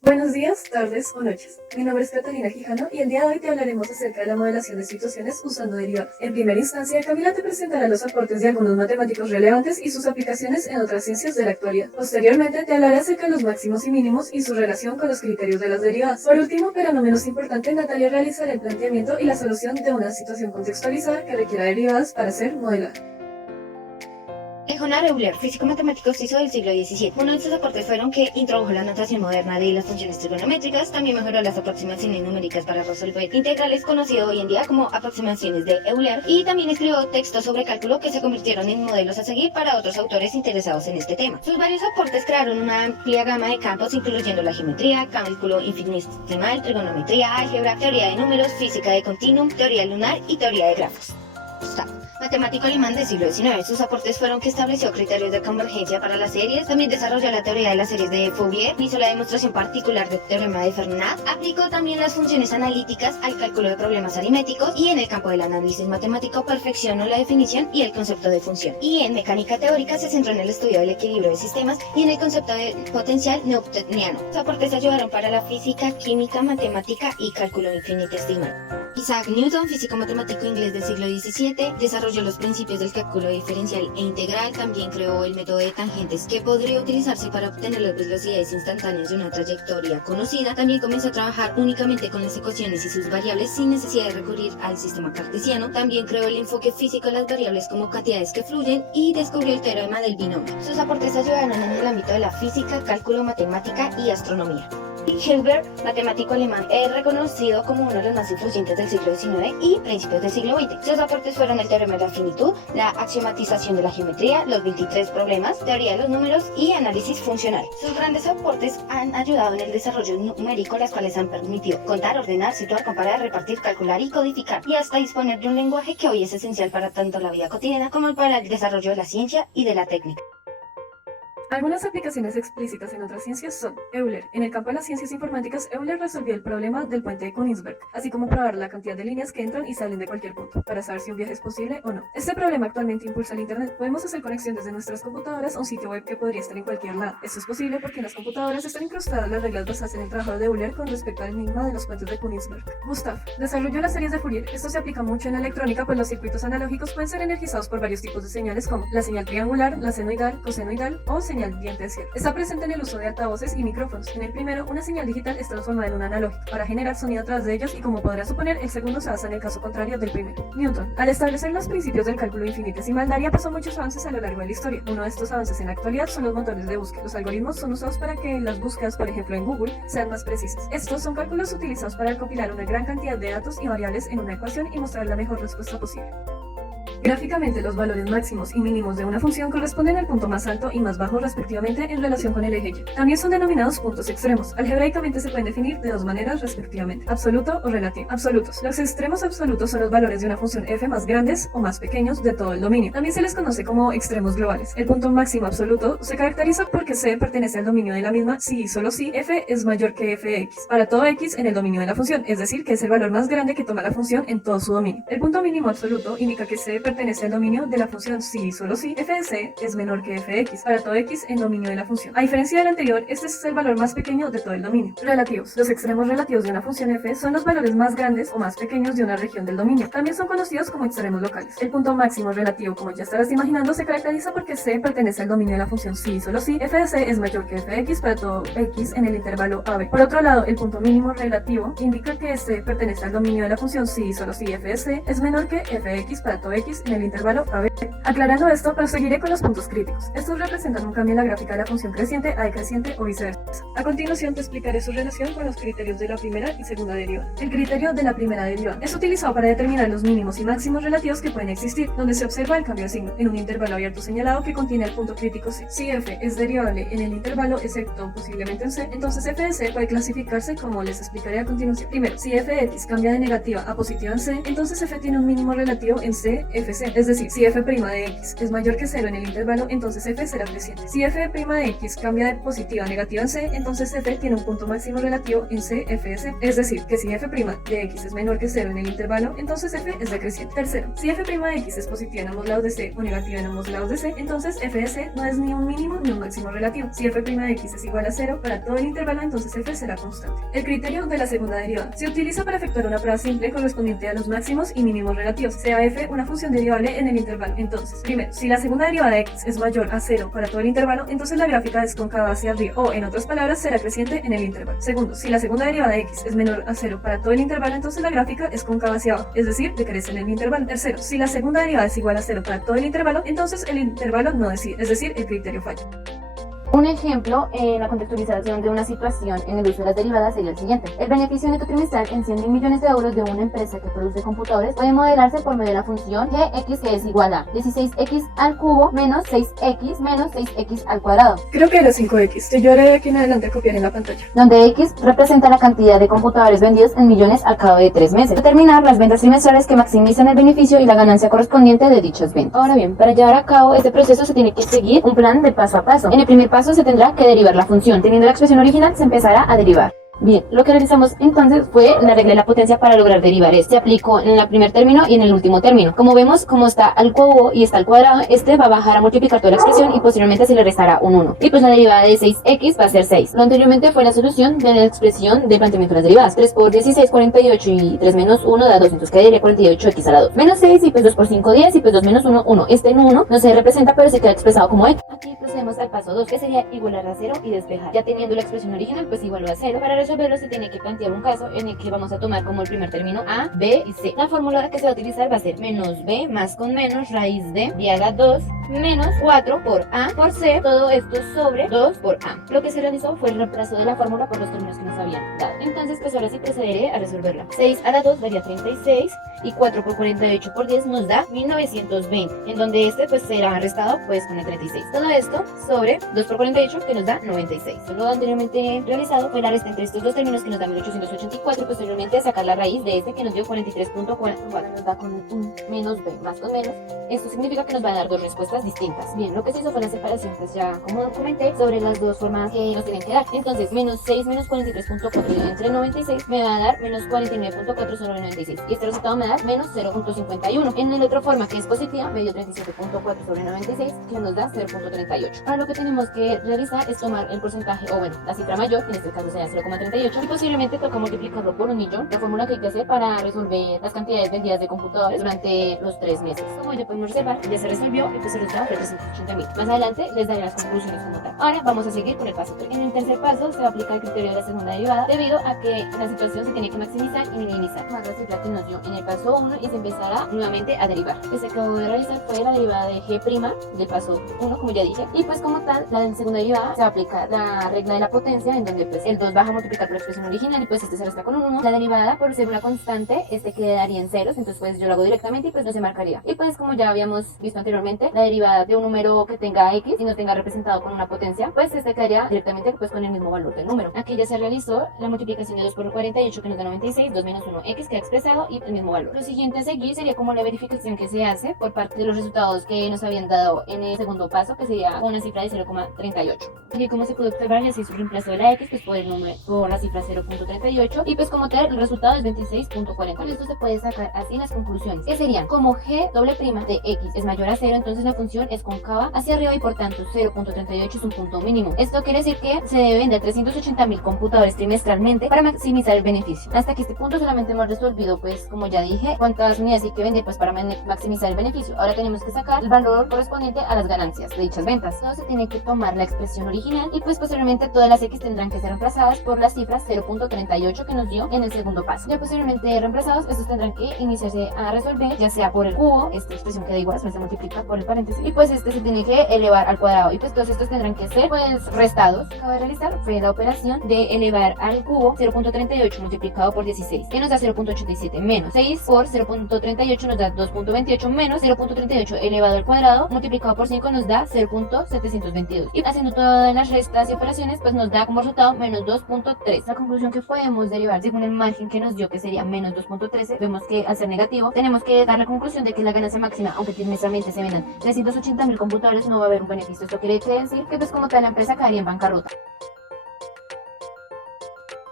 Buenos días, tardes o noches. Mi nombre es Catalina Quijano y el día de hoy te hablaremos acerca de la modelación de situaciones usando derivadas. En primera instancia, Camila te presentará los aportes de algunos matemáticos relevantes y sus aplicaciones en otras ciencias de la actualidad. Posteriormente, te hablaré acerca de los máximos y mínimos y su relación con los criterios de las derivadas. Por último, pero no menos importante, Natalia realizará el planteamiento y la solución de una situación contextualizada que requiera derivadas para ser modelada. Leonhard Euler, físico-matemático suizo del siglo XVII. Uno de sus aportes fueron que introdujo la notación moderna de las funciones trigonométricas, también mejoró las aproximaciones numéricas para resolver integrales, conocido hoy en día como aproximaciones de Euler, y también escribió textos sobre cálculo que se convirtieron en modelos a seguir para otros autores interesados en este tema. Sus varios aportes crearon una amplia gama de campos, incluyendo la geometría, cálculo infinitesimal, trigonometría, álgebra, teoría de números, física de continuum, teoría lunar y teoría de grafos. Matemático alemán del siglo XIX. Sus aportes fueron que estableció criterios de convergencia para las series, también desarrolló la teoría de las series de Fourier, hizo la demostración particular del teorema de Fermat, aplicó también las funciones analíticas al cálculo de problemas aritméticos y en el campo del análisis matemático perfeccionó la definición y el concepto de función. Y en mecánica teórica se centró en el estudio del equilibrio de sistemas y en el concepto de potencial newtoniano. Sus aportes ayudaron para la física, química, matemática y cálculo infinitesimal. Isaac Newton, físico-matemático inglés del siglo XVII, desarrolló los principios del cálculo diferencial e integral, también creó el método de tangentes que podría utilizarse para obtener las velocidades instantáneas de una trayectoria conocida, también comenzó a trabajar únicamente con las ecuaciones y sus variables sin necesidad de recurrir al sistema cartesiano, también creó el enfoque físico de las variables como cantidades que fluyen y descubrió el teorema del binomio. Sus aportes ayudaron en el ámbito de la física, cálculo, matemática y astronomía. Hilbert, matemático alemán, es reconocido como uno de los más influyentes del siglo XIX y principios del siglo XX. Sus aportes fueron el teorema de la finitud, la axiomatización de la geometría, los 23 problemas, teoría de los números y análisis funcional. Sus grandes aportes han ayudado en el desarrollo numérico, las cuales han permitido contar, ordenar, situar, comparar, repartir, calcular y codificar, y hasta disponer de un lenguaje que hoy es esencial para tanto la vida cotidiana como para el desarrollo de la ciencia y de la técnica. Algunas aplicaciones explícitas en otras ciencias son Euler. En el campo de las ciencias informáticas, Euler resolvió el problema del puente de Königsberg, así como probar la cantidad de líneas que entran y salen de cualquier punto, para saber si un viaje es posible o no. Este problema actualmente impulsa el Internet. Podemos hacer conexión desde nuestras computadoras a un sitio web que podría estar en cualquier lado. Esto es posible porque en las computadoras están incrustadas las reglas basadas en el trabajo de Euler con respecto al enigma de los puentes de Königsberg. Gustav desarrolló las series de Fourier. Esto se aplica mucho en la electrónica, pues los circuitos analógicos pueden ser energizados por varios tipos de señales como la señal triangular, la senoidal, cosenoidal o señal diente ciego. Está presente en el uso de altavoces y micrófonos. En el primero, una señal digital es transformada en una analógica para generar sonido a través de ellos y, como podrás suponer, el segundo se basa en el caso contrario del primero. Newton, al establecer los principios del cálculo infinitesimal, daría paso a muchos avances a lo largo de la historia. Uno de estos avances en la actualidad son los motores de búsqueda. Los algoritmos son usados para que las búsquedas, por ejemplo en Google, sean más precisas. Estos son cálculos utilizados para recopilar una gran cantidad de datos y variables en una ecuación y mostrar la mejor respuesta posible. Gráficamente, los valores máximos y mínimos de una función corresponden al punto más alto y más bajo respectivamente en relación con el eje Y. También son denominados puntos extremos. Algebraicamente se pueden definir de dos maneras respectivamente, absoluto o relativo. Absolutos. Los extremos absolutos son los valores de una función f más grandes o más pequeños de todo el dominio. También se les conoce como extremos globales. El punto máximo absoluto se caracteriza porque c pertenece al dominio de la misma si y solo si f es mayor que f de x, para todo x en el dominio de la función, es decir, que es el valor más grande que toma la función en todo su dominio. El punto mínimo absoluto indica que c pertenece al dominio de la función si y solo si f de c es menor que f de x, para todo x en dominio de la función. A diferencia del anterior, este es el valor más pequeño de todo el dominio. Relativos. Los extremos relativos de una función f son los valores más grandes o más pequeños de una región del dominio. También son conocidos como extremos locales. El punto máximo relativo, como ya estarás imaginando, se caracteriza porque c pertenece al dominio de la función si y solo si f de c es mayor que f de x para todo x en el intervalo ab. Por otro lado, el punto mínimo relativo indica que c pertenece al dominio de la función si y solo si f de c es menor que f de x para todo x en el intervalo AB. Aclarando esto, proseguiré con los puntos críticos. Estos representan un cambio en la gráfica de la función creciente a decreciente o viceversa. A continuación te explicaré su relación con los criterios de la primera y segunda derivada. El criterio de la primera derivada es utilizado para determinar los mínimos y máximos relativos que pueden existir, donde se observa el cambio de signo en un intervalo abierto señalado que contiene el punto crítico c. Si f es derivable en el intervalo excepto posiblemente en c, entonces f de c puede clasificarse como les explicaré a continuación. Primero, si f de x cambia de negativa a positiva en c, entonces f tiene un mínimo relativo en c, f FC, es decir, si f' de x es mayor que 0 en el intervalo, entonces f será creciente. Si f' de x cambia de positiva a negativa en c, entonces f tiene un punto máximo relativo en c, f de c. Es decir, que si f' de x es menor que 0 en el intervalo, entonces f es decreciente. Tercero, si f' de x es positiva en ambos lados de c o negativa en ambos lados de c, entonces f de c no es ni un mínimo ni un máximo relativo. Si f' de x es igual a 0 para todo el intervalo, entonces f será constante. El criterio de la segunda derivada se utiliza para efectuar una prueba simple correspondiente a los máximos y mínimos relativos, sea f una función derivable en el intervalo. Entonces, primero, si la segunda derivada de x es mayor a 0 para todo el intervalo, entonces la gráfica es cóncava hacia arriba, o en otras palabras, será creciente en el intervalo. Segundo, si la segunda derivada de x es menor a 0 para todo el intervalo, entonces la gráfica es cóncava hacia abajo, es decir, decrece en el intervalo. Tercero, si la segunda derivada es igual a 0 para todo el intervalo, entonces el intervalo no decide, es decir, el criterio falla. Un ejemplo en la contextualización de una situación en el uso de las derivadas sería el siguiente. El beneficio neto trimestral en 100.000 millones de euros de una empresa que produce computadores puede modelarse por medio de la función gx, que es igual a 16x al cubo menos 6x menos 6x al cuadrado, Creo que era 5x, yo haré de aquí en adelante copiar en la pantalla. donde x representa la cantidad de computadores vendidos en millones al cabo de 3 meses. Determinar las ventas trimestrales que maximizan el beneficio y la ganancia correspondiente de dichas ventas. Ahora bien, para llevar a cabo este proceso se tiene que seguir un plan de paso a paso. En el primer paso se tendrá que derivar la función. Teniendo la expresión original, se empezará a derivar. Bien, lo que realizamos entonces fue la regla de la potencia para lograr derivar. Este aplicó en el primer término y en el último término. Como vemos, como está al cubo y está al cuadrado, este va a bajar a multiplicar toda la expresión y posteriormente se le restará un 1. Y pues la derivada de 6x va a ser 6. Lo anteriormente fue la solución de la expresión del planteamiento de las derivadas. 3 por 16, 48 y 3 menos 1 da 2, entonces quedaría 48x a la 2. Menos 6 y pues 2 por 5, 10 y pues 2 menos 1, 1. Este 1 no se representa pero se queda expresado como x. Aquí procedemos al paso 2, que sería igualar a 0 y despejar. Ya teniendo la expresión original, pues igualó a 0. Para resolverlo se tiene que plantear un caso en el que vamos a tomar como el primer término a, b y c. La fórmula que se va a utilizar va a ser menos b más con menos raíz de pi a la 2 menos 4 por a por c, todo esto sobre 2 por a. Lo que se realizó fue el reemplazo de la fórmula por los términos que nos habían dado. Entonces pues ahora sí procederé a resolverla. 6 a la 2 daría 36 y 4 por 48 por 10 nos da 1920, en donde este pues será restado pues con el 36. Todo esto sobre 2 por 48 que nos da 96. Lo anteriormente realizado fue la resta entre estos dos términos que nos da 1884 y posteriormente sacar la raíz de este que nos dio 43.44, nos da con un menos b más con menos. Esto significa que nos va a dar dos respuestas distintas. Bien, lo que se hizo fue la separación, pues ya como comenté, sobre las dos formas que nos tienen que dar. Entonces, menos 6 menos 43.4 entre 96 me va a dar menos 49.4 sobre 96. Y este resultado me da menos 0.51. En la otra forma, que es positiva, me dio 37.4 sobre 96, que nos da 0.38. Ahora lo que tenemos que realizar es tomar el porcentaje, o bueno, la cifra mayor, que en este caso será 0.38, y posiblemente toca multiplicarlo por 1.000.000, la fórmula que hay que hacer para resolver las cantidades vendidas de computadores durante los 3 meses. Como ya podemos observar, ya se resolvió y pues el resultado fue 380.000. Más adelante les daré las conclusiones como tal. Ahora vamos a seguir con el paso 3. En el tercer paso se va a aplicar el criterio de la segunda derivada debido a que la situación se tiene que maximizar y minimizar. Más la cifra que nos dio en el paso 1 y se empezará nuevamente a derivar. Lo que se acabó de realizar fue la derivada de g' del paso 1, como ya dije, y pues como tal, la segunda derivada se va a aplicar la regla de la potencia, en donde pues el 2 baja a multiplicar por la expresión original y pues este se resta con un 1. La derivada, por ser una constante, este quedaría en ceros, entonces pues yo lo hago directamente y pues no se marcaría. Y pues como ya habíamos visto anteriormente, la derivada de un número que tenga x y no tenga representado con una potencia, pues este quedaría directamente pues con el mismo valor del número. Aquí ya se realizó la multiplicación de 2 por 48 que nos da 96, 2 menos 1 x queda expresado y el mismo valor. Lo siguiente a seguir sería como la verificación que se hace por parte de los resultados que nos habían dado en el segundo paso, que sería una cifra de 0.38. Aquí como se puede observar, ya se hizo el reemplazo de la x pues por el número, por la cifra 0.38 y pues como tal el resultado es 26.40. Con esto se puede sacar así las conclusiones, que serían como g doble prima de x es mayor a 0, entonces la función es cóncava hacia arriba y por tanto 0.38 es un punto mínimo. Esto quiere decir que se debe vender 380.000 computadores trimestralmente para maximizar el beneficio. Hasta que este punto solamente hemos resolvido pues como ya dije cuántas unidades hay que vender pues para maximizar el beneficio. Ahora tenemos que sacar el valor correspondiente a las ganancias de dichas ventas. Entonces se tiene que tomar la expresión original y pues posteriormente todas las x tendrán que ser reemplazadas por las cifras 0.38 que nos dio en el segundo paso. Ya posteriormente reemplazados, estos tendrán que iniciarse a resolver ya sea por el cubo, esta expresión queda igual, solo se multiplica por el paréntesis y pues este se tiene que elevar al cuadrado y pues todos estos tendrán que ser pues restados. Acabo de realizar fue la operación de elevar al cubo 0.38 multiplicado por 16 que nos da 0.87 menos 6 por 0.38 nos da 2.28 menos 0.38 elevado al cuadrado multiplicado por 5 nos da 0.722. Y haciendo todas las restas y operaciones, pues nos da como resultado menos 2.3. La conclusión que podemos derivar según el margen que nos dio, que sería menos 2.13, vemos que al ser negativo, tenemos que dar la conclusión de que la ganancia máxima, aunque trimestralmente se vendan 380.000 computadores, no va a haber un beneficio. Esto quiere decir que pues como tal la empresa caería en bancarrota.